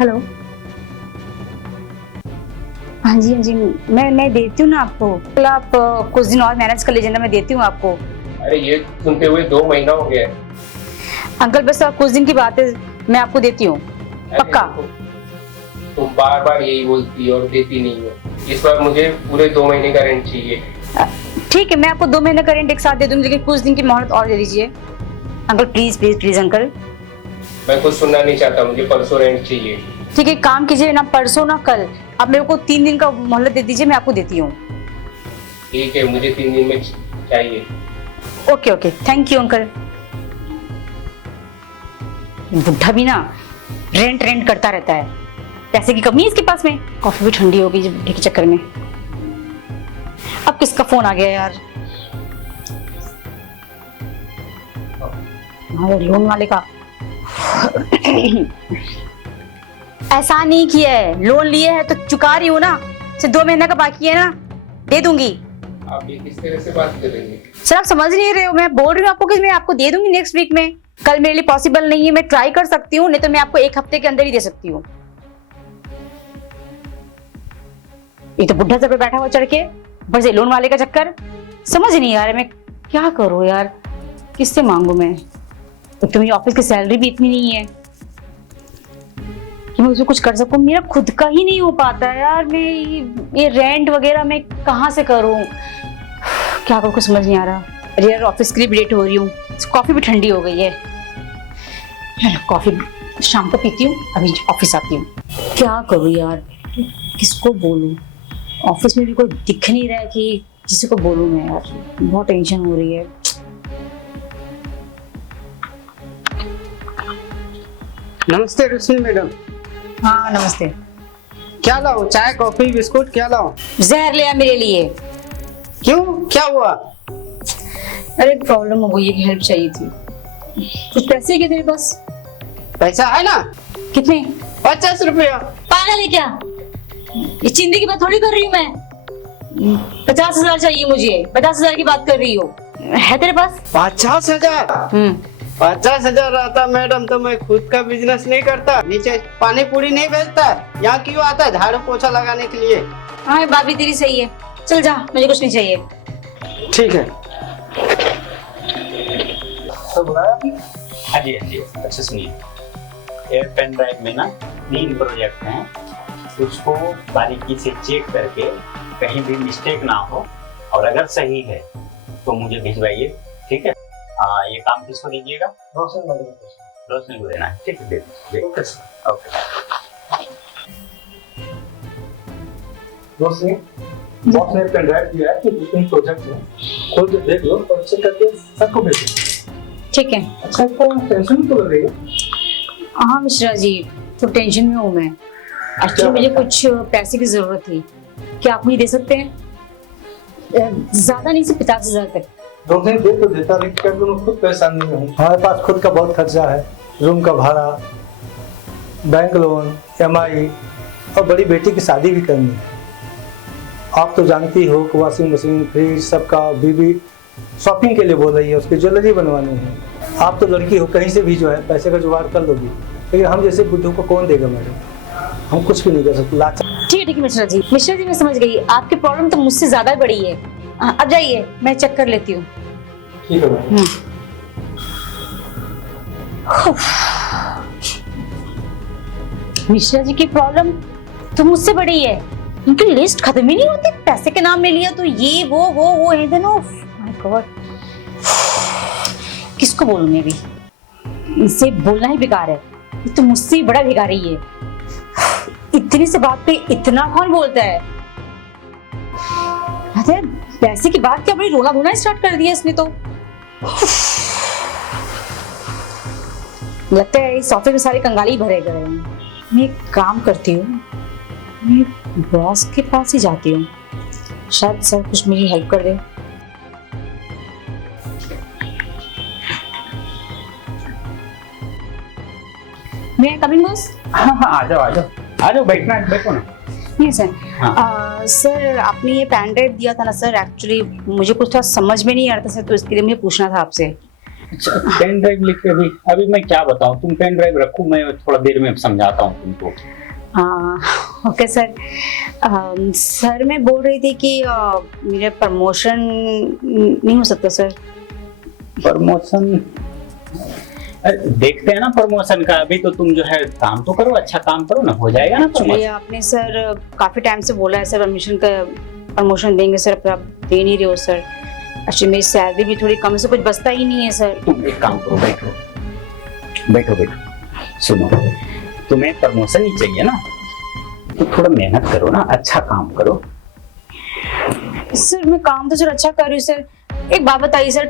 Hello. हाँ जी हाँ जी, मैं देती हूँ ना आपको। कल आप कुछ दिन और मैनेज कर लीजिए ना, मैं देती हूँ आपको। अरे ये सुनते हुए 2 महीना हो गया है। अंकल बस आप कुछ दिन की बात है, मैं आपको देती हूँ पक्का। तुम बार बार यही बोलती हो और देती नहीं हो। इस बार मुझे पूरे 2 महीने का रेंट चाहिए। ठीक है, मैं आपको 2 महीने का रेंट एक साथ दे दूंगी, लेकिन कुछ दिन की मोहलत और दे दीजिए uncle, please please please uncle. मैं कुछ सुनना नहीं चाहता, मुझे परसों रेंट चाहिए। ठीक है, काम कीजिए ना परसों ना कल, आप मेरे को 3 दिन का मोहलत दे दीजिए, मैं आपको देती हूँ। ठीक है, मुझे 3 दिन में चाहिए। Okay okay, thank you uncle. बुढ़ा भी ना रेंट रेंट करता रहता है, पैसे की कमी है इसके पास में। कॉफी भी ठंडी हो गई बुढ़े के चक्कर में। अब किसका फोन आ गया यार? लोन वाले का। ऐसा नहीं किया है, लोन लिए है तो चुका रही हूँ ना, सिर्फ 2 महीने का बाकी है ना, दे दूंगी। आप ये किस तरह से बात कर रही हैं? सर आप समझ नहीं रहे हो, मैं बोल रही हूँ आपको कि मैं आपको दे दूंगी नेक्स्ट वीक में। कल मेरे लिए पॉसिबल नहीं है, मैं ट्राई कर सकती हूँ, नहीं तो मैं आपको 1 हफ्ते के अंदर ही दे सकती हूँ। ये तो बुढ़ा सर पे बैठा हुआ चढ़ के, बस ये लोन वाले का चक्कर समझ नहीं आ रहा, मैं क्या करूँ यार, किससे मांगू मैं? एक तो मेरी ऑफिस की सैलरी भी इतनी नहीं है कि मैं उसमें कुछ कर सकूं, मेरा खुद का ही नहीं हो पाता है यार। मैं ये रेंट वगैरह मैं कहाँ से करूं, क्या करूं कुछ समझ नहीं आ रहा। अरे यार ऑफिस के लिए भी लेट हो रही हूँ, कॉफी भी ठंडी हो गई है। कॉफी शाम को पीती हूँ, अभी ऑफिस आती हूँ। क्या करूँ यार, किसको बोलूं? ऑफिस में भी कोई दिख नहीं रहा है कि किसी को बोलूं मैं यार, बहुत टेंशन हो रही है। नमस्ते रोशनी मैडम। हाँ नमस्ते। क्या लाओ, चाय कॉफी बिस्कुट क्या लाओ? जहर ले आ मेरे लिए। क्यों, क्या हुआ? अरे प्रॉब्लम हो गई है, हेल्प चाहिए थी। कुछ पैसे क्या तेरे पास? पैसा है ना? कितने? 50 रुपया। पागल है क्या? ये चिंदी की बात थोड़ी कर रही हूँ मैं। 50,000 चाहिए मुझे, 50,000 की बात कर रही हो, है तेरे पास? 50,000? 50,000 रहता मैडम तो मैं खुद का बिजनेस नहीं करता, नीचे पानी पूरी नहीं बेचता। यहाँ क्यों आता है? झाड़ू पोछा लगाने के लिए। हाँ बात भी तेरी सही है, चल जा, मुझे कुछ नहीं चाहिए। ठीक है। तो बुलाया आपने? हाँ जी हाँ जी। अच्छा सुनिए, एयर पेन ड्राइव में ना 3 प्रोजेक्ट हैं, उसको बारीकी से चेक करके कहीं भी मिस्टेक ना हो, और अगर सही है तो मुझे भिजवाइए, ठीक है? ये काम किसको दीजिएगा? रोशनी को देना है, ठीक है? दे ओके सर, ओके। रोशनी, बॉस ने पेन ड्राइव दिया है कि 2-3 प्रोजेक्ट हैं, खोल के देख लो और चेक करके सबको भेजो। ठीक है। अच्छा, तो टेंशन तो लग रही है? हाँ मिश्रा जी, तो टेंशन में हूँ मैं। एक्चुअली मुझे कुछ पैसे की जरूरत थी, क्या आप मुझे दे सकते हैं? ज्यादा नहीं, सिर्फ 50,000 तक। रोशनी दे तो देता, लेकिन क्या दोनों खुद परेशानी में हूँ। हमारे पास खुद का बहुत खर्चा है, रूम का भाड़ा, बैंक लोन, EMI और बड़ी बेटी की शादी भी करनी है। आप तो जानती हो कि वॉशिंग मशीन, फ्रिज सबका बीबी शॉपिंग के लिए बोल रही है, उसकी ज्वेलरी बनवानी है। आप तो लड़की हो, कहीं से भी जो है पैसे का जुगाड़ कर लोगी, लेकिन हम जैसे बुद्धू को कौन देगा मैडम? हम कुछ भी नहीं कर सकते, लाचार। ठीक है मिश्रा जी, मिश्रा जी मैं समझ गई, आपकी प्रॉब्लम तो मुझसे ज्यादा बड़ी है। अब जाइए, मैं चेक कर लेती हूँ। ठीक है मैडम। मिश्रा जी की प्रॉब्लम तो मुझसे बड़ी है, उनकी लिस्ट खत्म ही नहीं होती, पैसे के नाम में लिया तो ये वो है देनो। माय गॉड, किसको बोलूं मैं भी? इनसे बोलना ही बेकार है, ये तो मुझसे ही बड़ा भिखारी है। इतनी से बात पे इतना कौन बोलता है? अरे पैसे की बात क्या, बड़ी रोना धोना स्टार्ट कर दिया इसने तो। लगता है इस ऑफिस में सारे कंगाली भरे गए हैं। मैं एक काम करती हूँ, मैं बॉस के पास ही जाती हूँ, शायद सर कुछ मेरी हेल्प कर दे। मैं कमिंग बॉस? हाँ हाँ, आ जाओ, बैठो ना। नहीं सर। सर आपने ये पेन ड्राइव दिया था ना सर, एक्चुअली मुझे कुछ थोड़ा समझ में नहीं आ रहा था सर, तो इसके लिए मुझे पूछना था आपसे। अच्छा, पेन ड्राइव लिख के अभी अभी मैं क्या बताऊं, तुम पेन ड्राइव रखो, मैं थोड़ा देर में समझाता हूँ तुमको। Okay sir. सर मैं बोल रही थी कि मेरा प्रमोशन नहीं हो सकता सर। प्रमोशन देखते हैं ना प्रमोशन का, अभी तो तुम जो है काम तो करो, अच्छा काम करो ना, हो जाएगा ना चलिए, प्रमोशन। आपने सर काफी टाइम से बोला है सर प्रमोशन देंगे सर, पर आप दे नहीं रहे हो सर। एक्चुअली मेरी सैलरी भी थोड़ी कम से कुछ बचता ही नहीं है सर। तुम एक काम करो, बैठो बैठो बैठो, सुनो, तुम्हें प्रमोशन ही चाहिए ना, तो थोड़ा मेहनत करो ना, अच्छा काम करो। सर मैं काम तो सर अच्छा कर रही हूँ सर। एक बात बताइए सर,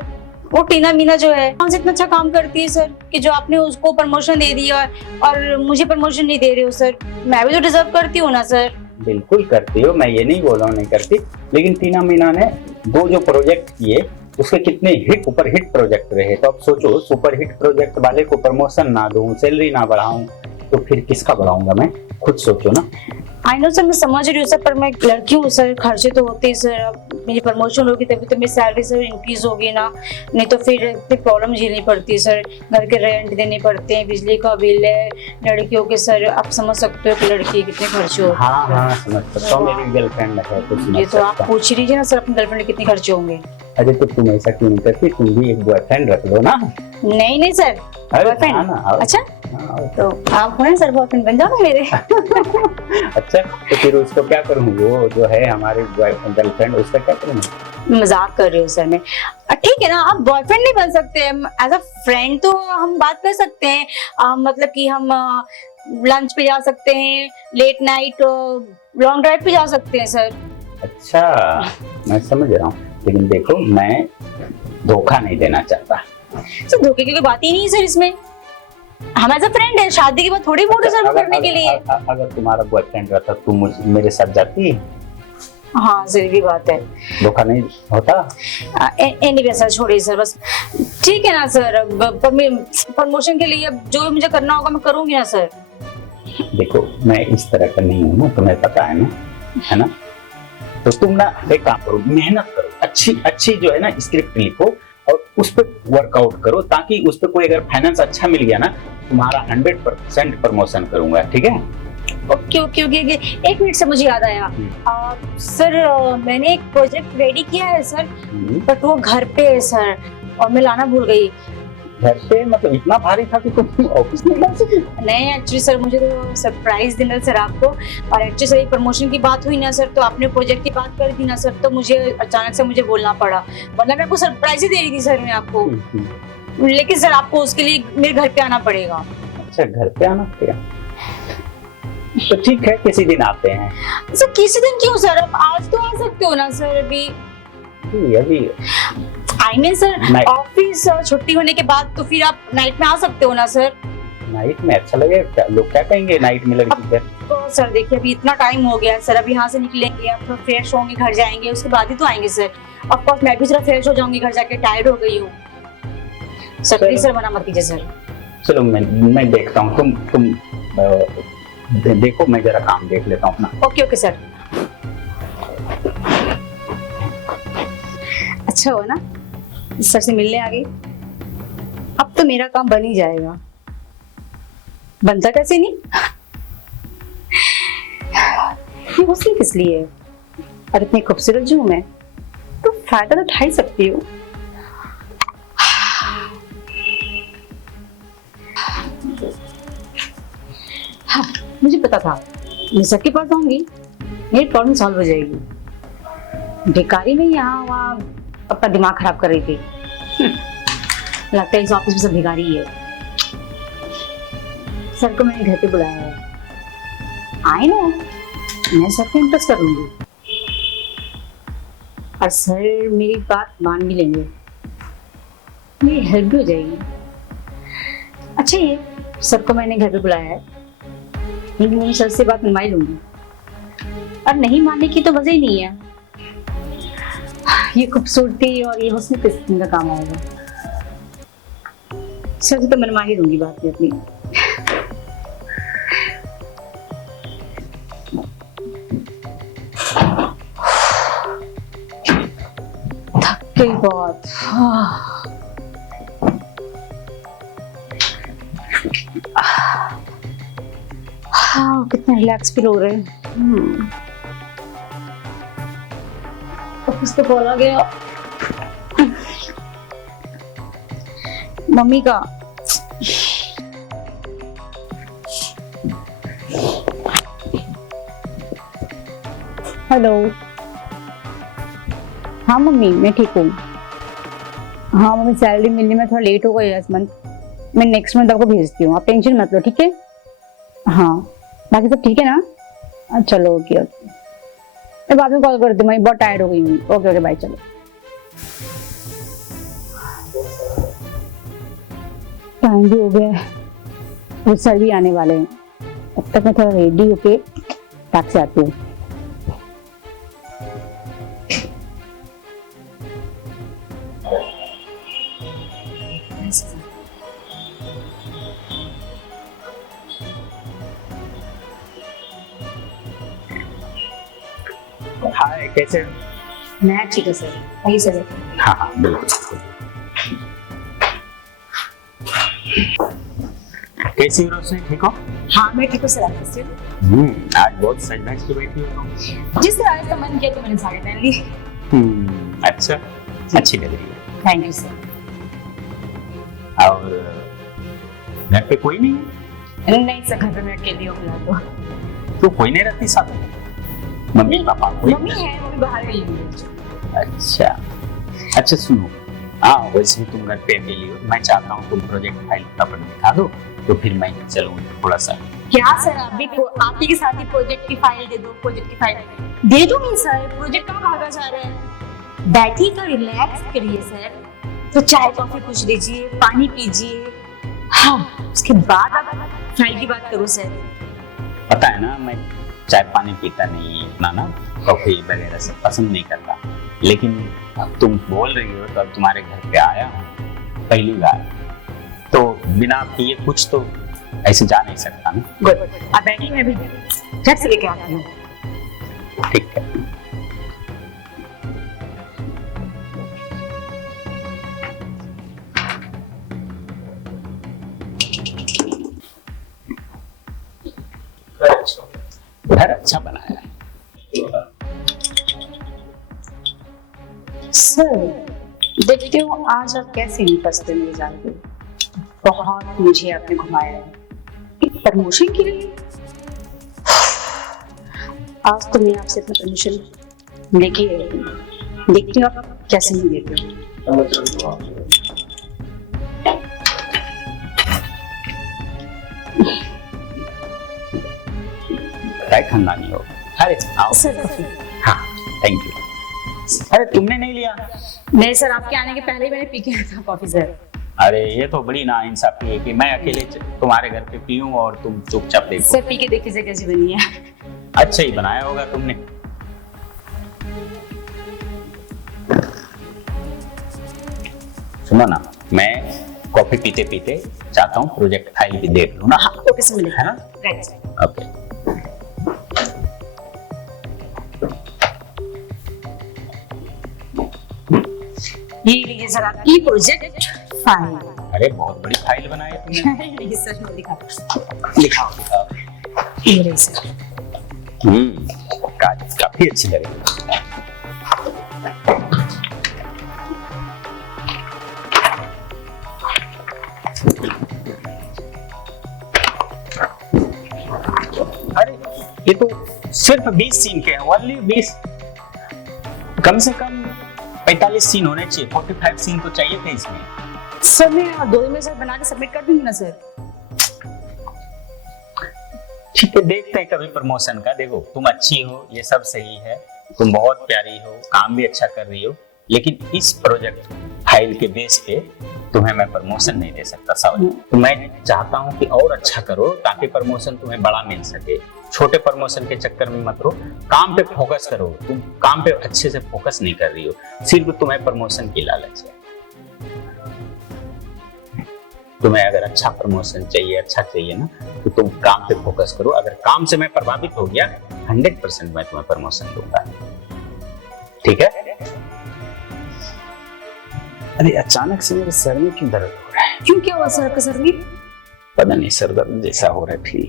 वो टीना मीना जो है कौन से इतना अच्छा काम करती है सर कि जो आपने उसको प्रमोशन दे दिया और मुझे प्रमोशन नहीं दे रहे हो सर। मैं भी तो डिजर्व करती हूँ ना सर। बिल्कुल करती हो, मैं ये नहीं बोल रहा हूँ नहीं करती, लेकिन टीना मीना ने दो जो प्रोजेक्ट किए उसके कितने हिट ऊपर हिट प्रोजेक्ट रहे, तो अब सोचो सुपर हिट प्रोजेक्ट वाले को प्रमोशन ना दूं, सैलरी ना बढ़ाऊं, तो फिर किसका बढ़ाऊंगा मैं, खुद सोचो ना। आई नो सर, मैं समझ रही हूँ सर, पर मैं एक लड़की हूँ सर, खर्चे तो होते ही सर। अब मेरी प्रमोशन होगी तभी तो मेरी सैलरी सर इंक्रीज होगी ना, नहीं तो फिर इतनी प्रॉब्लम झेलनी पड़ती है सर। घर के रेंट देने पड़ते हैं, बिजली का बिल है, लड़कियों के सर आप समझ सकते हो कि लड़की कितने खर्चे होते हैं। हाँ समझ सकता हूँ, मेरी गर्लफ्रेंड है तो समझ ये तो आप सकता हूँ। पूछ लीजिए ना सर अपनी गर्लफ्रेंड के कितने खर्चे होंगे। अरे तो तुम ऐसा क्यों नहीं करती, तुम भी एक बॉयफ्रेंड रख लो ना। नहीं नहीं सर, अरे बॉयफ्रेंड? हाँ ना, आओ। अच्छा हाँ, तो आप हो ना सर, बॉयफ्रेंड बन जाओ ना मेरे। अच्छा तो फिर उसको क्या करूँ, वो जो है हमारी गर्लफ्रेंड, उसका क्या करूँ। मजाक कर रही हूँ सर मैं। ठीक है ना, आप बॉयफ्रेंड नहीं बन सकते, एज अ फ्रेंड तो हम बात कर सकते हैं। मतलब कि हम लंच पे जा सकते हैं, लेट नाइट लॉन्ग ड्राइव पे जा सकते हैं सर। अच्छा मैं समझ रहा हूँ, लेकिन देखो मैं धोखा नहीं देना चाहता। सर धोखे की कोई बात ही नहीं है सर इसमें। हम एज अ फ्रेंड है, शादी के बाद थोड़ी मोटे सर वो करने के लिए। अगर तुम्हारा बॉयफ्रेंड रहता तुम मेरे साथ जाती। हाँ सर ये बात है, धोखा नहीं होता। एनीवे सर छोड़िए सर, बस ठीक है ना सर। प्रमोशन के लिए अब जो भी मुझे करना होगा मैं करूंगी ना सर। देखो मैं इस तरह का नहीं हूँ ना, तुम्हें पता है ना, है ना। तो तुम ना एक काम करो, मेहनत करो, अच्छी अच्छी जो है ना स्क्रिप्ट लिखो और उस पर वर्कआउट करो, ताकि उस पर कोई अगर फाइनेंस अच्छा मिल गया ना, तुम्हारा 100% प्रमोशन करूंगा, ठीक है। ओके ओके ओके, एक मिनट से मुझे याद आया। सर मैंने एक प्रोजेक्ट रेडी किया है सर, बट वो घर पे है सर और मैं लाना भूल गई। घर पे मतलब इतना भारी था कि तुम ऑफिस नहीं ला सकी। नहीं एक्चुअली सर मुझे तो सरप्राइज देना सर आपको, और एक्चुअली सर प्रमोशन की बात हुई ना सर, तो आपने प्रोजेक्ट की बात कर दी ना सर, तो मुझे अचानक से मुझे बोलना पड़ा, वरना मैं आपको सरप्राइज ही दे रही थी सर मैं आपको। लेकिन सर आपको उसके लिए मेरे घर पे आना पड़ेगा। अच्छा घर पे आना पड़ेगा, तो ठीक है किसी दिन आते हैं। सर किसी दिन क्यों सर, आप आज तो आ सकते हो ना सर। अभी आई मीन सर ऑफिस छुट्टी होने के बाद तो फिर आप नाइट में आ सकते हो ना सर। नाइट में अच्छा लगेगा, लोग क्या कहेंगे नाइट में लड़की है। तो सर देखिए अभी इतना टाइम हो गया सर, अभी यहाँ से निकलेंगे, अब थोड़ा फ्रेश होंगे, घर जाएंगे, उसके बाद ही तो आएंगे सर। ऑफ कोर्स मैं भी थोड़ा फ्रेश हो जाऊंगी, घर जाके टायर्ड हो गई हूँ सर। प्लीज सर मना मत कीजिए सर। चलो मैं देखता हूँ, तुम देखो, मैं जरा काम देख लेता हूँ अपना। Okay okay sir. अच्छा हो ना सर से मिलने आ गई, अब तो मेरा काम बन ही जाएगा। बनता कैसे नहीं, ये हुस्न किस लिए है, और इतनी खूबसूरत जो हूं मैं, तो फायदा तो उठा ही सकती हूँ। हाँ, मुझे पता था मैं सर के पास आऊंगी, मेरी प्रॉब्लम सॉल्व हो जाएगी। बेकारी में यहाँ वहाँ अपना दिमाग खराब कर रही थी। लगता है इस ऑफिस में सब भिखारी ही है। सर को मैंने घर पे बुलाया है, आई नो मैं सर को इम्प्रेस करूंगी, और सर मेरी बात मान भी लेंगे, मेरी हेल्प भी हो जाएगी। अच्छा ये सर को मैंने घर पे बुलाया है, लेकिन मैं सर से बात मनवा ही लूंगी, और नहीं मानने की तो वजह ही नहीं है। ये खूबसूरती और ये हुस्न किस दिन का काम आएगा। सर से तो मनवा ही लूंगी बात अपनी। थक गई बहुत। हाँ, कितना रिलैक्स फील हो रहे हैं। ऑफिस तो कॉल आ गया मम्मी का। हेलो। हाँ मम्मी, मैं ठीक हूँ। हाँ मम्मी, सैलरी मिलने में थोड़ा लेट हो गई इस मंथ, मैं नेक्स्ट मंथ आपको भेजती हूँ, आप टेंशन मत लो, ठीक है? हाँ, बाकी सब ठीक है ना? चलो ओके ओके, मैं बाद में कॉल करती हूँ, मैं बहुत टायर्ड हो गई हूँ। Okay okay bye. चलो, टाइम भी हो गया है, वो सर भी आने वाले हैं, तब तक मैं थोड़ा रेडी होके टैक्सी आती हूँ। हाय, कैसे हो? मैं ठीक है सर, वही सर। हाँ हाँ बिल्कुल। कैसी हो रोशनी, ठीक हो? हाँ मैं ठीक हूँ सर, आप कैसे हो? आज बहुत सज धज के बैठी हो तुम। जिस आज का मन किया तो मैंने साड़ी पहन ली। अच्छा, अच्छी लग रही है। Thank you sir. और घर पे कोई नहीं है? नहीं सर, घर पे मैं अकेली हूँ फिलहाल तो कोई नहीं रहती साथ में? मम्मी पापा कोई? मम्मी है, मम्मी बाहर गई हुई है। अच्छा अच्छा, सुनो, हाँ वैसे तुम घर पे अकेली हो, मैं चाहता हूँ तुम प्रोजेक्ट फाइल फटाफट दिखा दो तो फिर मैं चलूँ थोड़ा सा। क्या सर, आप भी आप ही के साथ ही प्रोजेक्ट की फाइल दे दो, प्रोजेक्ट की फाइल दे दूंगी सर। प्रोजेक्ट कहाँ भागा जा रहा है? बैठिए तो रिलैक्स करिए सर, तो चाय कॉफी कुछ लीजिए, पानी पीजिए, हाँ उसके बाद आप फाइल की बात करो सर। पता है ना, मैं चाय पानी पीता नहीं इतना ना, कॉफी वगैरह से पसंद नहीं करता, लेकिन अब तुम बोल रही हो तो अब तुम्हारे घर पे आया हूँ पहली बार, तो बिना पिए कुछ तो ऐसे जा नहीं सकता ना। गुड, अब बैठिए, मैं भी झट से लेके आती हूँ। ठीक है। घर अच्छा बनाया है सर। देखते हो आज आप कैसे नहीं फंसते मेरे जाल पे। बहुत मुझे आपने घुमाया है प्रमोशन के लिए। आज तो मैं आपसे अपना परमिशन लेके देखती हूँ आप कैसे नहीं देते हो। काय खानदानी हो। अरे आओ। सर हाँ थैंक यू। अरे तुमने नहीं लिया? नहीं सर, आपके आने के पहले ही मैंने पी के रखा था कॉफी सर। अरे ये तो बड़ी नाइंसाफी है कि मैं अकेले तुम्हारे घर पे पीऊं और तुम चुपचाप देखो। सर पी के देखिए कैसी बनी है। अच्छा ही बनाया होगा तुमने। सुनो ना, मैं कॉफी पीते पीते चाहता हूँ प्रोजेक्ट फाइल भी देख लूँ ना। हाँ ओके सर, मिलेगा है ना? Right sir. ओके। ये लीजिए सर आपकी प्रोजेक्ट फाइल। अरे बहुत बड़ी फाइल बनाई है तुमने। ये सर मैं दिखा लिखाओ लिखाओ। ये रही सर। काफी अच्छी लग रही है। अरे ये तो सिर्फ 20 सीन के हैं, ओनली 20। कम से कम 45 सीन होने चाहिए, 45 सीन तो चाहिए थे इसमें। सर मैं 2 दिन में सर बना के सबमिट कर दूंगी ना सर। ठीक है, देखते हैं कभी प्रमोशन का। देखो तुम अच्छी हो, ये सब सही है, तुम बहुत प्यारी हो, काम भी अच्छा कर रही हो, लेकिन इस प्रोजेक्ट फाइल के बेस पे तुम्हें मैं प्रमोशन नहीं दे सकता साहब। तो मैं चाहता हूँ कि और अच्छा करो ताकि प्रमोशन तुम्हें बड़ा मिल सके। छोटे प्रमोशन के चक्कर में मत रहो, काम पे फोकस करो। तुम काम पे अच्छे से फोकस नहीं कर रही हो, सिर्फ तुम्हें प्रमोशन की लालच है। तुम्हें अगर अच्छा प्रमोशन चाहिए, अच्छा चाहिए ना, तो तुम काम पे फोकस करो। अगर काम से मैं प्रभावित हो गया 100% मैं तुम्हें प्रमोशन दूंगा। ठीक है? अरे अचानक से मेरे सर में क्यों दर्द हो रहा है? क्यों, क्या हुआ सर आपके सर में? पता नहीं सर दर्द जैसा हो रहा है, फील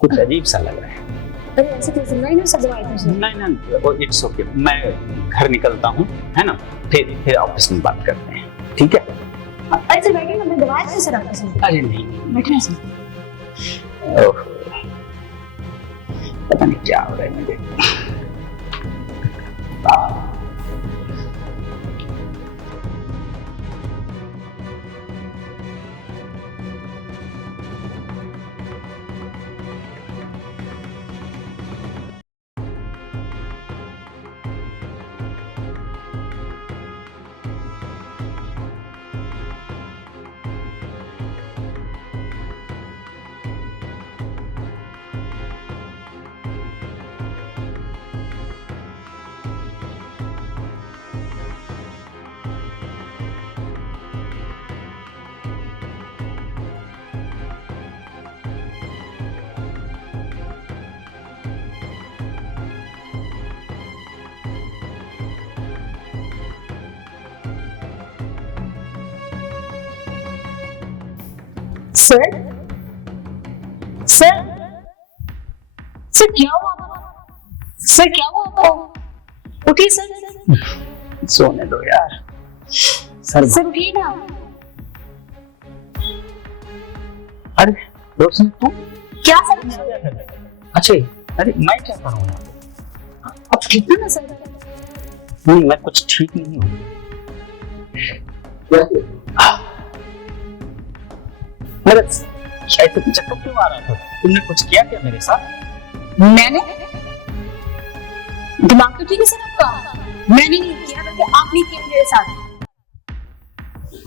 कुछ अजीब सा लग रहा है। अरे ऐसे कैसे नहीं ना, सब दवाई तो सर। नहीं नहीं वो इट्स ओके, मैं घर निकलता हूँ है ना, फिर ऑफिस में बात करते हैं, ठीक है? अरे सर बैठिए ना, मैं दवाई से सर आपके साथ। अरे नहीं बैठिए सर। ओह, पता नहीं क्या हो रहा है मुझे। सर सर सर क्या हुआ? सर क्या हुआ आपको? उठिए सर। सोने दो यार। सर उठिए ना। अरे रोशन तू क्या सर? अच्छा, अरे मैं क्या करूँ? अब ठीक है ना सर? नहीं मैं कुछ ठीक नहीं हूँ। मेरा शायद चक्कर क्यों आ रहा था? तुमने कुछ किया क्या मेरे साथ? मैंने? दिमाग तो ठीक है सर आपका? मैंने नहीं किया, बल्कि आपने किया मेरे साथ।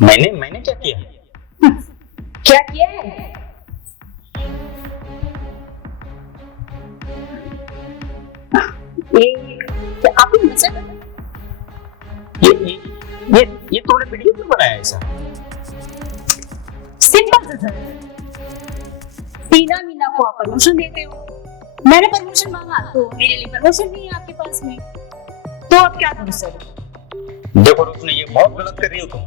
मैंने क्या किया? क्या किया है? ये आपने नजर ये तूने वीडियो क्यों बनाया ऐसा? सिंपल सा सर, टीना मीना को आप प्रमोशन देते हो, मैंने प्रमोशन मांगा तो मेरे लिए प्रमोशन नहीं है आपके पास में, तो अब क्या करूं सर? देखो रोशनी, ये बहुत गलत कर रही हो तुम।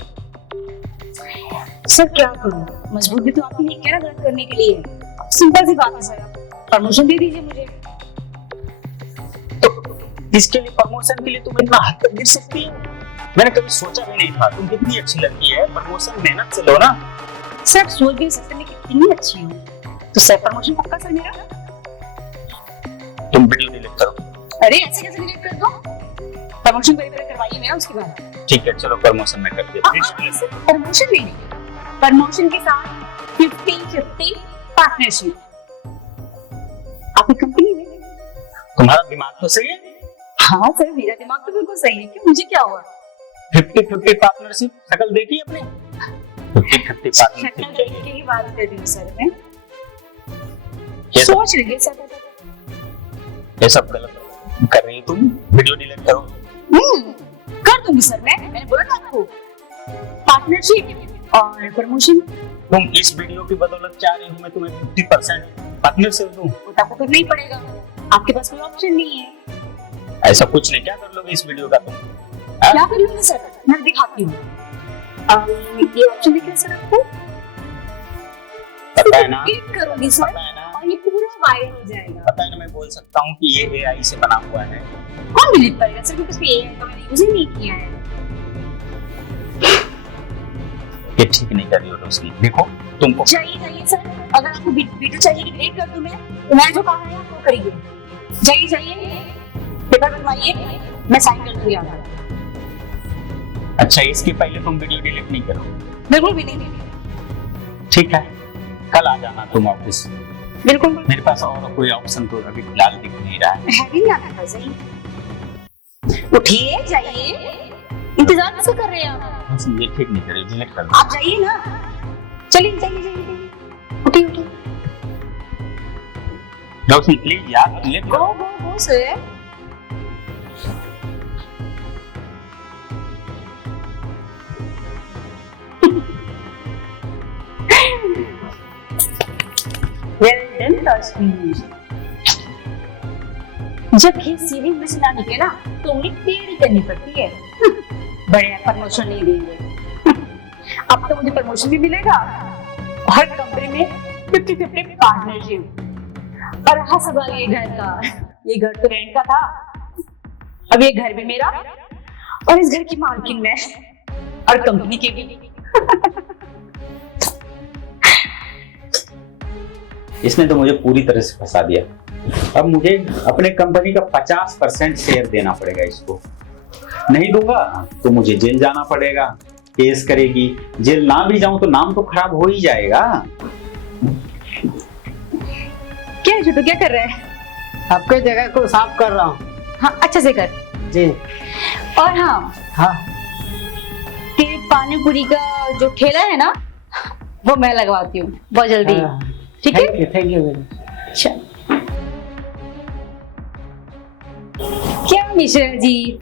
सर क्या करूं, मजबूर भी तो आपके लिए क्या गलत करने के लिए? सिंपल सी बात है सर, प्रमोशन दे दीजिए मुझे। तो इसके लिए, प्रमोशन के लिए तुम इतना हद तक गिर सकती हो? मैंने कभी सोचा भी नहीं था। तुम कितनी अच्छी लड़की है, प्रमोशन मेहनत से लो ना। सर सोच भी सकते मैं कितनी अच्छी हूँ, तो सर प्रमोशन पक्का सर मेरा? तुम वीडियो डिलीट करो। अरे ऐसे कैसे डिलीट कर दो? प्रमोशन पहले करवाइए मेरा, उसके बाद। ठीक है चलो, प्रमोशन में कर दिया। प्रमोशन नहीं, प्रमोशन के साथ 50-50 पार्टनरशिप आपकी कंपनी में। तुम्हारा दिमाग तो सही है? हाँ सर, मेरा दिमाग तो बिल्कुल सही है। क्यों, मुझे क्या हुआ? 50-50 पार्टनरशिप, शकल देखी अपने? 50-50 शक्ल पार्टनरशिप देखने की बात कर रही हूँ सर मैं। ये सब- सोच रही है सर। ये सब गलत कर रही हो तुम। वीडियो डिलीट करो। कर दूंगी सर मैंने बोला था आपको, पार्टनरशिप और प्रमोशन। तुम इस वीडियो की बदौलत चाह रही हो मैं तुम्हें 50% पार्टनरशिप दूं? वो तो आपको करना ही पड़ेगा, आपके पास कोई ऑप्शन नहीं है। ऐसा कुछ नहीं। क्या कर लोगे इस वीडियो का तुम? क्या कर लूंगी सर, मैं दिखाती हूँ। ये ऑप्शन दिख रहा है सर आपको? पता है ना, क्लिक करोगी सर पता है ना, और ये पूरा वायरल हो जाएगा। पता है ना, मैं बोल सकता हूँ कि ये AI से बना हुआ है। कौन डिलीट करेगा सर, क्योंकि उसमें AI का मैंने यूज ही नहीं किया है। ये ठीक नहीं कर रही हो रोशनी। देखो तुमको जाइए सर, अगर आपको वीडियो चाहिए कि डिलीट कर दूं मैं, तो मैंने जो कहा है आप वो करिए। जाइए पेपर बनवाइए, मैं साइन कर दूंगी आपका। अच्छा, इसके पहले तुम वीडियो डिलीट नहीं करो? बिल्कुल भी नहीं। ठीक है, कल आ जाना तुम ऑफिस। बिल्कुल। मेरे पास और कोई ऑप्शन तो अभी फिलहाल दिख नहीं रहा है। है भी नहीं आपके पास? नहीं, उठिए जाइए, इंतजार कैसे कर रहे हैं आप? बस ये ठीक नहीं करे, डिलीट कर दो। आप जाइए ना, चलिए उठिए। रोशनी प्लीज यार, डिलीट करो। गो सर। Well done, Roshni. जब खेत सीधी में से ना निकले ना, तो उंगली टेढ़ी करनी पड़ती है। बड़े प्रमोशन नहीं देंगे। अब तो मुझे प्रमोशन भी मिलेगा और कंपनी में 50-50 पार्टनरशिप। और रहा सवाल ये घर का, ये घर तो रेंट का था, अब ये घर भी मेरा और इस घर की मालकिन मैं और कंपनी की भी। इसने तो मुझे पूरी तरह से फंसा दिया। अब मुझे अपने कंपनी का 50% शेयर देना पड़ेगा इसको। नहीं दूंगा तो मुझे जेल जाना पड़ेगा, केस करेगी। जेल ना भी जाऊं तो नाम तो खराब हो ही जाएगा। क्या है छोटू, क्या कर रहा है? आपके जगह को साफ कर रहा हूँ। हाँ अच्छे से कर। जी और हाँ, हाँ, तेरे पानी पूरी का जो ठेला है ना, वो मैं लगवाती हूँ बहुत जल्दी। ठीक है, थैंक यू। अच्छा। क्या मिश्रा जी,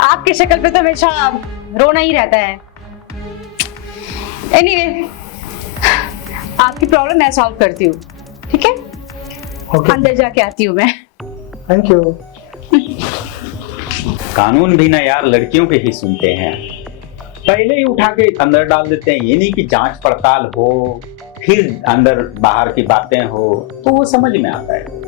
आपके शक्ल पे तो हमेशा रोना ही रहता है। एनीवे, आपकी प्रॉब्लम मैं सॉल्व करती हूँ, ठीक है? ओके, अंदर जाके आती हूँ मैं। Thank you. कानून भी ना यार लड़कियों के ही सुनते हैं, पहले ही उठा के अंदर डाल देते हैं। ये नहीं कि जांच पड़ताल हो, फिर अंदर बाहर की बातें हो, तो वो समझ में आता है।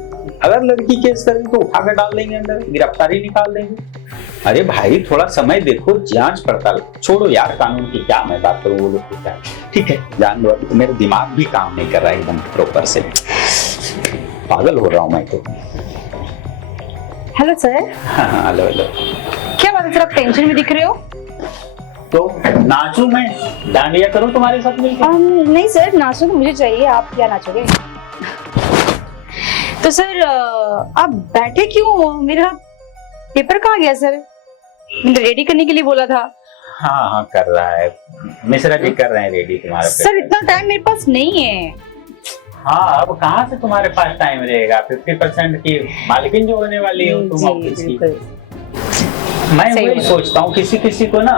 अगर लड़की केस करेगी तो उठा कर डाल देंगे अंदर, गिरफ्तारी निकाल देंगे। अरे भाई थोड़ा समय देखो, जांच पड़ताल छोड़ो यार, कानून की क्या मैं बात करूँ, वो लोग को क्या। ठीक है, जान लो, मेरा दिमाग भी काम नहीं कर रहा है एकदम प्रॉपर से, पागल हो रहा हूँ मैं तो। Hello sir. हाँ, हेलो हेलो। क्या बात है सर, आप टेंशन में दिख रहे हो? तो नाचूं मैं, डांडिया करूं तुम्हारे साथ मिलकर? नहीं सर, नाचो तो मुझे चाहिए, आप क्या नाचोगे? तो सर आप बैठे क्यों? मेरा पेपर कहाँ गया सर? मैंने रेडी करने के लिए बोला था। हाँ हाँ कर रहा है, मिश्रा जी कर रहे हैं रेडी तुम्हारा पेपर। सर इतना टाइम मेरे पास नहीं है। हाँ, अब कहाँ से तुम्हारे पास टाइम रहेगा? 50% की मालकिन जो होने वाली हो तुम ऑफिस की। मैं सही वही बोला। सोचता हूँ, किसी किसी को ना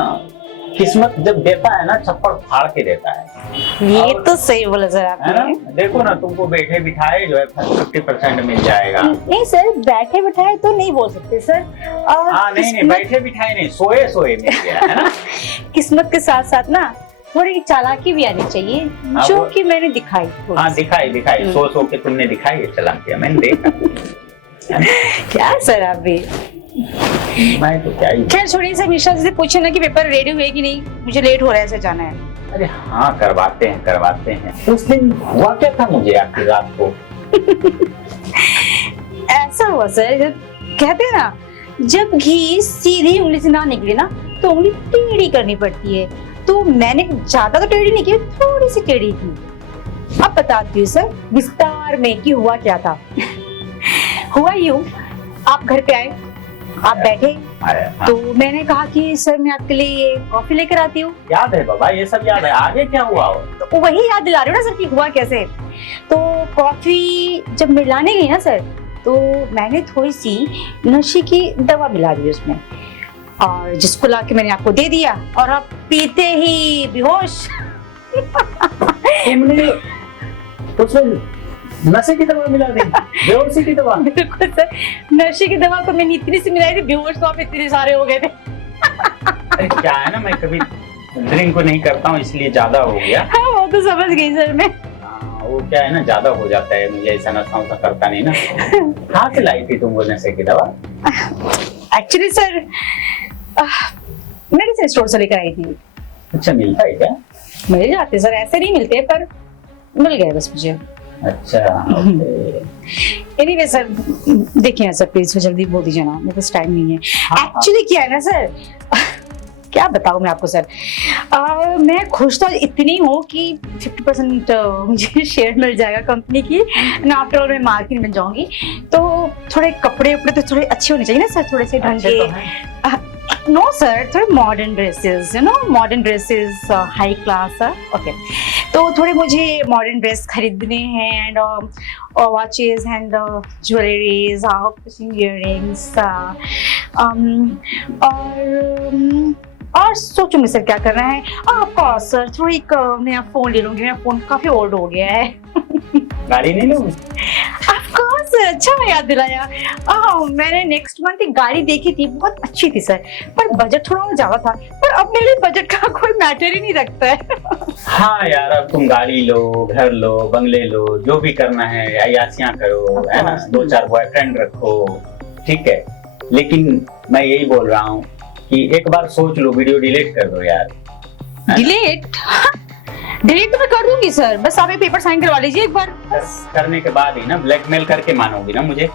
किस्मत जब देता है ना, छप्पड़ फाड़ के देता है। ये और- तो सही बोला सर है ना? आपने। देखो ना, तुमको बैठे बिठाए जो है 50% मिल जाएगा। नहीं सर, बैठे बैठाए तो नहीं बोल सकते सर। हाँ नहीं, बैठे बिठाए नहीं, सोए सोए मिल गया, है ना? किस्मत के साथ साथ ना थोड़ी चालाकी भी आनी चाहिए, हाँ, जो वो- कि मैंने दिखाई। हाँ दिखाई, सो सो के तुमने दिखाई है, चला किया मैंने देखा। क्या सर आप भी। मैं तो क्या ही। खैर छोड़िए सर, मिश्रा जी से पूछे ना कि पेपर रेडी हुए कि नहीं, मुझे लेट हो रहा है सर, जाना है। अरे हाँ करवाते हैं। उस दिन हुआ क्या था मुझे आपकी रात को? ऐसा हुआ सर, जब कहते हैं ना, जब घी सीधी उंगली से ना निकले ना तो उंगली टेढ़ी करनी पड़ती है। तो मैंने ज्यादा तो टेढ़ी नहीं की, थोड़ी सी टेढ़ी की। अब बताती हूँ सर विस्तार में कि हुआ क्या था। हुआ यूं, आप घर पे आए, आप बैठे, हाँ, तो मैंने कहा कि सर मैं आपके लिए कॉफी लेकर आती हूँ। याद है बाबा, ये सब याद है। आगे क्या हुआ? तो वही याद दिला रही हूँ ना सर कि हुआ कैसे। तो कॉफी जब मिलाने गई ना सर, तो मैंने थोड़ी सी नशे की दवा मिला दी उसमें, और जिसको लाके मैंने आपको दे दिया, और आप पीते ही बेहोश। तुमने उसमें नशे की दवा मिला दी? बेहोशी की दवा? बिल्कुल सर, नशे की दवा तो मैंने इतनी सी मिलाई थी, बेहोश तो आप इतने सारे हो गए थे। अरे क्या है ना, मैं कभी ड्रिंक को नहीं करता हूँ इसलिए ज्यादा हो गया। हाँ वो तो समझ गई सर मैं। वो क्या है ना, ज्यादा हो जाता है, मुझे ऐसा नशा वशा करता नहीं ना। कहाँ से लाई थी तुम वो नशे की दवा? एक्चुअली सर मेडिसिन स्टोर से लेकर आई थी। अच्छा, मिलता है क्या? मिल जाते सर, ऐसे नहीं मिलते, पर मिल गए बस मुझे। अच्छा एनीवे सर, देखिए सर प्लीज जल्दी बोल दीजिए ना, मेरे पास टाइम नहीं है। हाँ। एक्चुअली क्या है ना सर, क्या बताऊं मैं आपको सर, मैं खुश तो इतनी हूँ कि 50% मुझे शेयर मिल जाएगा कंपनी की, आफ्टर ऑल मैं मार्केट बन जाऊंगी। तो थोड़े कपड़े उपड़े तो थोड़े अच्छे होने चाहिए ना सर, थोड़े से ढंग अच्छे तो के। नो सर, थोड़े modern dresses, you know, modern dresses, high class. Okay, तो थोड़े मुझे मॉडर्न ड्रेस खरीदने हैं, and watches and jewelleries, earrings, और सोचूंगी सर क्या करना है। आपका सर थोड़ी नया फोन ले लूंगी, मेरा फोन काफी ओल्ड हो गया है। गाड़ी नहीं लूँ? ऑफ कोर्स सर अच्छा याद दिलाया। मैंने नेक्स्ट मंथ एक गाड़ी देखी थी, बहुत अच्छी थी सर, पर बजट थोड़ा और ज्यादा था। पर अब मेरे लिए बजट का कोई मैटर ही नहीं रखता है। हाँ यार, अब तुम गाड़ी लो, घर लो, बंगले लो, जो भी करना है, अय्यासियां करो, है ना, 2-4 बॉयफ्रेंड रखो, ठीक है। लेकिन मैं यही बोल रहा हूँ कि एक बार सोच लो, वीडियो डिलीट कर दो यार। डिलीट? डिलीट तो मैं कर दूंगी सर, बस आप पेपर साइन करवा लीजिए एक बार। करने के बाद ही ना ब्लैकमेल करके मानोगी ना मुझे।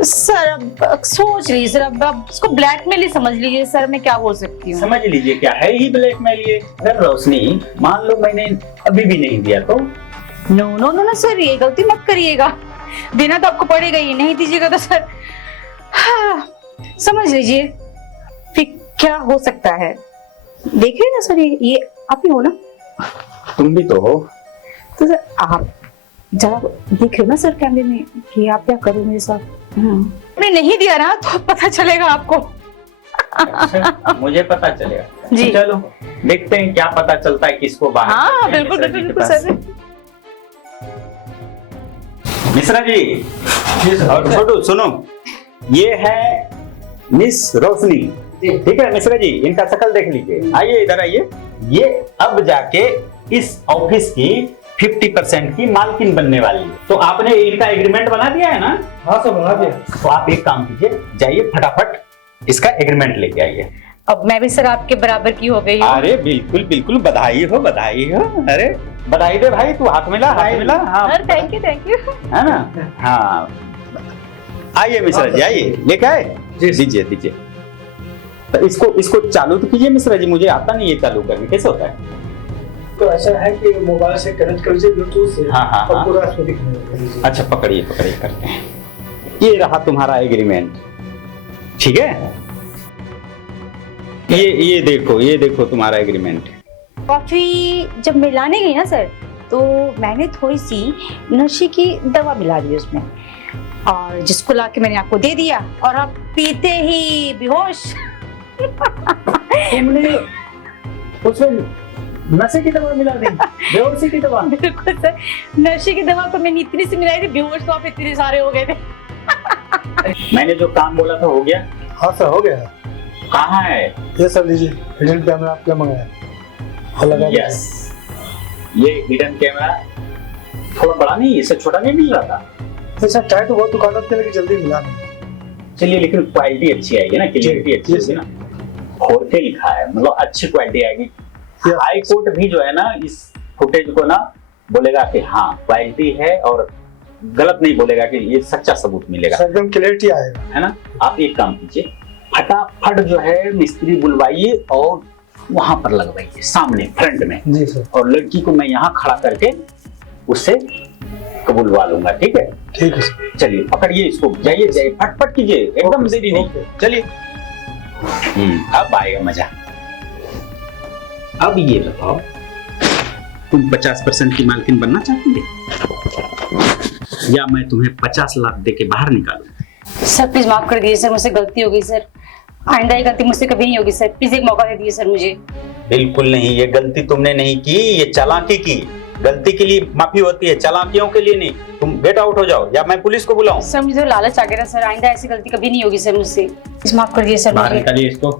सर अब सोच लीजिए सर, अब इसको ब्लैकमेल ही समझ लीजिए सर, मैं क्या बोल सकती हूँ। समझ लीजिए क्या है ही ब्लैकमेल ये। अगर रोशनी मान लो मैंने अभी भी नहीं दिया तो? No no no no sir, ये गलती मत करिएगा, देना तो आपको पड़ेगा ही, नहीं दीजिएगा तो सर समझ लीजिए फिर क्या हो सकता है। देखिए ना सर, ये आप ही हो ना? तुम भी तो हो। तो सर आप जरा देखिए ना सर कैमरे में कि आप क्या करो मेरे साथ। मैं नहीं दिया ना तो पता चलेगा आपको। अच्छा, मुझे पता चलेगा जी। तो चलो देखते हैं क्या पता चलता है किसको बाहर। हाँ बिल्कुल मिश्रा जी के बिल्कुल पास। सर। मिश्रा जी और छोटू सुनो, ये है मिस रोशनी, ठीक है मिश्रा जी, इनका शकल देख लीजिए। आइए इधर आइए। ये अब जाके इस ऑफिस की 50% की मालकिन बनने वाली है। तो आपने इनका एग्रीमेंट बना दिया है ना? हाँ सर बना दिया। तो आप एक काम कीजिए, जाइए फटाफट इसका एग्रीमेंट लेके आइए। अब मैं भी सर आपके बराबर की हो गई हूँ। अरे बिल्कुल बिल्कुल, बधाई हो बधाई हो। अरे बधाई दे भाई, तू हाथ मिला हाथ मिला। हाँ थैंक यू है ना। हाँ आइए मिश्रा जी आइए, लेके आए। दीजिए दीजिए। तो इसको चालू तो कीजिए मिश्रा जी, मुझे आता नहीं ये चालू करने, कैसे होता है? तो ऐसा है कि मोबाइल से कनेक्ट कर लीजिए ब्लूटूथ से। हाँ। और पूरा इसको दिखने लगा। अच्छा पकड़िए पकड़िए करते हैं। ये रहा तुम्हारा एग्रीमेंट, ठीक है। ये देखो तुम्हारा एग्रीमेंट। कॉफी जब मिलाने गई ना सर, तो मैंने थोड़ी सी नशे की दवा मिला दी उसमें, और जिसको लाके मैंने आपको दे दिया, और आप पीते ही बेहोश। तुमने उसमें नशे की दवा मिला दी? बेहोशी की दवा? बिल्कुल सर, नशे की दवा को मैंने इतनी सी मिलाई थी, बेहोश तो आप इतने सारे हो गए थे। मैंने जो काम बोला था हो गया? हाँ सर हो गया। कहाँ है? ये सब लीजिए, हिडन कैमरा आपके मंगाया और लगा दिया। यस, ये हिडन कैमरा थोड़ा बड़ा नहीं, इससे छोटा नहीं मिल रहा था? ऐसा टाइट तो बहुत दुकानों के लेकिन जल्दी मिला नहीं। चलिए लेकिन क्वालिटी अच्छी आएगी ना, क्लियरिटी अच्छी होगी ना। 4K लिखा है, मतलब अच्छी क्वालिटी आएगी। हाई कोर्ट भी जो है ना इस फुटेज को ना बोलेगा कि हाँ क्वालिटी है, और गलत नहीं बोलेगा कि ये सच्चा सबूत मिलेगा, एकदम क्लियरिटी आएगा, है ना। आप एक काम कीजिए, फटाफट जो है मिस्त्री बुलवाइए और वहां पर लगवाइए सामने फ्रंट में। जी सर। और लड़की को मैं यहाँ खड़ा करके उससे कबूलवा लूंगा, ठीक है? ठीक है सर। चलिए पकड़िए इसको, जाइए जाइए फटफट कीजिए, एकदम देरी नहीं, चलिए। अब आएगा मजा। अब ये बताओ, तुम 50% की मालकिन बनना चाहती है, या मैं तुम्हें 50 लाख दे के बाहर निकालूं? सर प्लीज माफ कर दीजिए सर, मुझसे गलती हो गई सर, आइंदा ये गलती मुझसे कभी नहीं होगी सर, प्लीज एक मौका दे दीजिए सर मुझे। बिल्कुल नहीं, ये गलती तुमने नहीं की, ये चालाकी की। गलती के लिए माफी होती है, चालाकियों के लिए नहीं। तुम गेट आउट हो जाओ, या मैं पुलिस को बुलाऊं? सर मुझे तो लालच आ गया सर, आइंदा ऐसी गलती कभी नहीं होगी सर मुझसे, प्लीज माफ कर दीजिए सर बाहर मुझे। निकालिए इसको।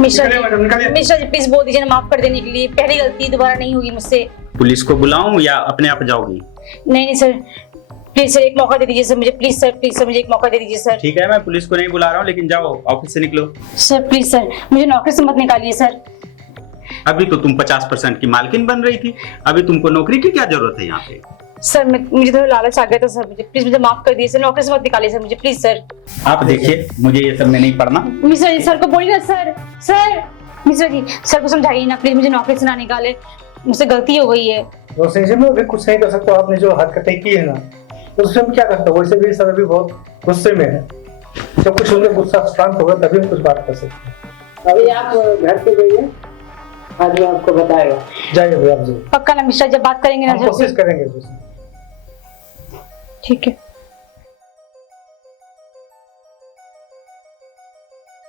मिश्रा निकालिए। जी, मिश्रा जी प्लीज बोल दीजिए ना माफ कर देने के लिए, पहली गलती दोबारा नहीं होगी मुझसे। पुलिस को बुलाऊं या अपने आप जाओगी? नहीं सर, प्लीज सर एक मौका दे दीजिए सर मुझे, प्लीज सर मुझे एक मौका दे दीजिए सर। ठीक है, मैं पुलिस को नहीं बुला रहा हूँ, लेकिन जाओ ऑफिस से निकलो। सर प्लीज सर मुझे नौकरी से मत निकालिए सर। अभी तो तुम 50% की मालकिन बन रही थी, अभी तुमको नौकरी की क्या जरूरत है यहाँ पे? सर मुझे थोड़ा लालच आ गया था सर, मुझे प्लीज मुझे माफ कर दीजिए सर, नौकरी से मत निकालिए सर मुझे, प्लीज सर। आप देखिए, मुझे ये सब में नहीं पढ़ना। मिश्रा जी सर को बोलिए ना सर, मिश्रा जी सर को समझाइए ना प्लीज, मुझे नौकरी से ना निकाले, मुझसे गलती हो गई है। रोशनी जी मैं भी कुछ नहीं कर सकता, आपने जो हरकतें की है ना, तो उससे हम क्या करते हैं? वैसे भी सर अभी बहुत गुस्से में है, जब कुछ उनका गुस्सा शांत होगा तभी हम कुछ बात कर सकते हैं। अभी आप घर पे जाइए, आदमी आपको बताएगा। जाइए भैया आप जाइए, पक्का ना मिश्रा, जब बात करेंगे ना हम सर कोशिश से? करेंगे। ठीक है।